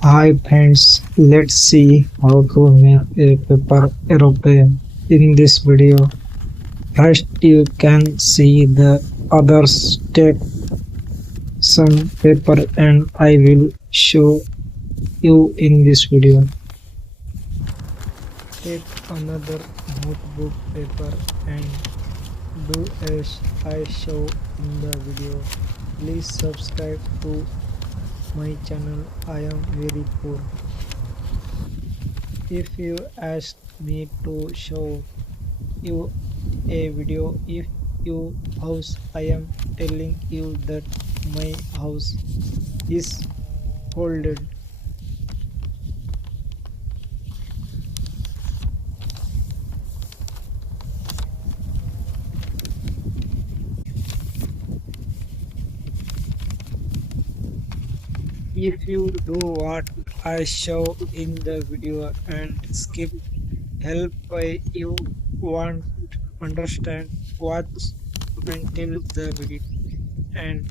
Hi friends, let's see how to make a paper aeroplane. In this video, first you can see the others take some paper and I will show you in this video. Take another notebook paper and do as I show in the video. Please subscribe to my channel. I am very poor. If you ask me to show you a video if your house, I am telling you that my house is folded. If you do what I show in the video and skip help by you want understand, watch until the video and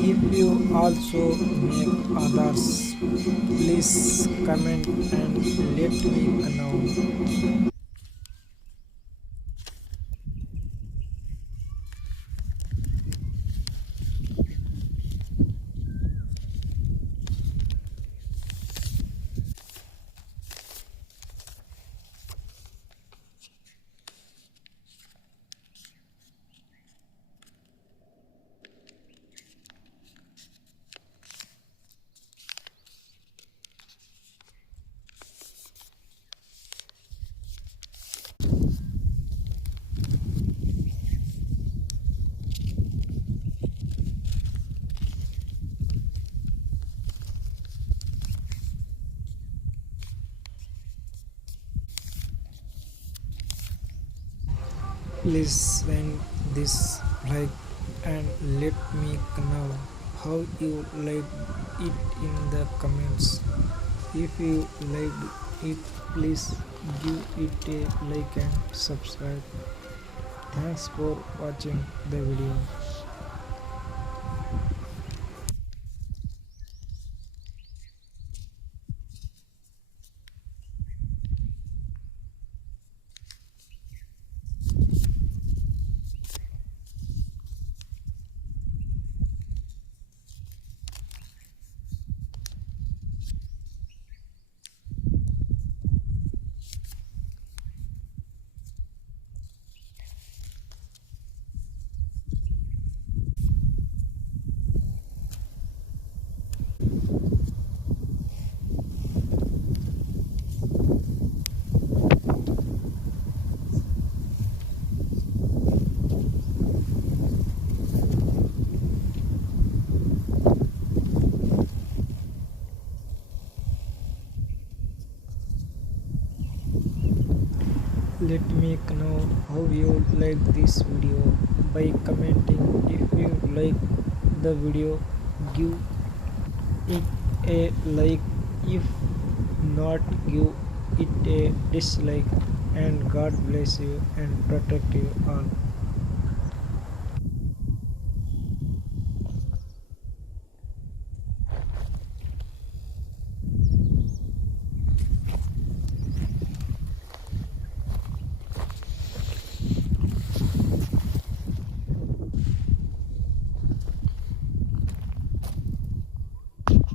if you also make others, please comment and let me know. Please send this like and let me know how you liked it in the comments. If you liked it, please give it a like and subscribe. Thanks for watching the video. Let me know how you like this video by commenting. If you like the video, give it a like. If not, give it a dislike. And God bless you and protect you all.